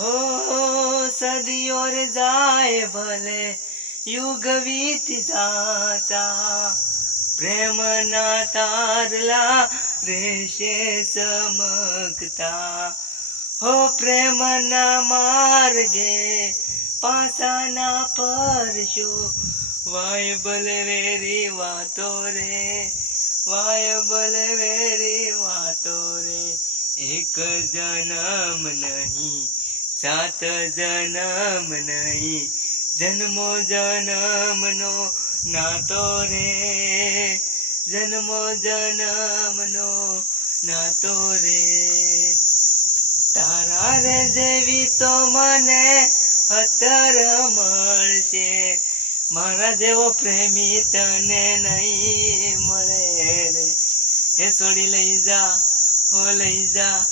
હો સદીઓ રે જાય ભલે યુગ વીત જાતા, પ્રેમના તારલા રહેશે સમકતા હો, પ્રેમના માર્ગે પાસાના પરશો વાય બલે વેરી વાતો રે, વાય બલે વેરી વાતો રે, એક જન્મ નહીં. સાત જન્મ નહીં. જન્મો જન્મનો નાતો રે. જન્મો જન્મનો નાતો રે. તારા રે જેવી તો મને હતર મળશે. મારા જેવો પ્રેમી તને નહીં મળે રે. હે છોડી લઈ જા ઓ લઈ જા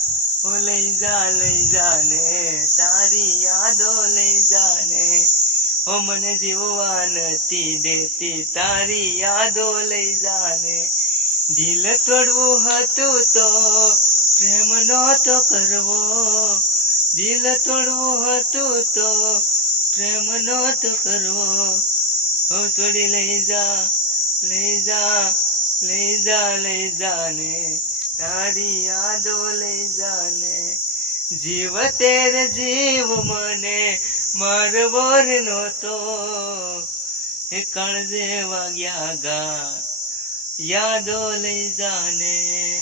ઓ લઈ જા લઈ જા ને તારી યાદો લઈ જા ને ઓ મને જીવવા નથી દેતી તારી યાદો લઈ જાને. દિલ તોડવું હતું તો પ્રેમ નહોતો કરવો. દિલ તોડવું હતું તો પ્રેમ નહોતો કરવો. ઓ છોડી લઈ જા લઈ જા લઈ જા, લઈ જાને. તારી યાદો લઈ જાને. જીવ તેર જીવ મને મારવો રે નહોતો એ કણજે વાગ્યા ગા. યાદો લઈ જાને.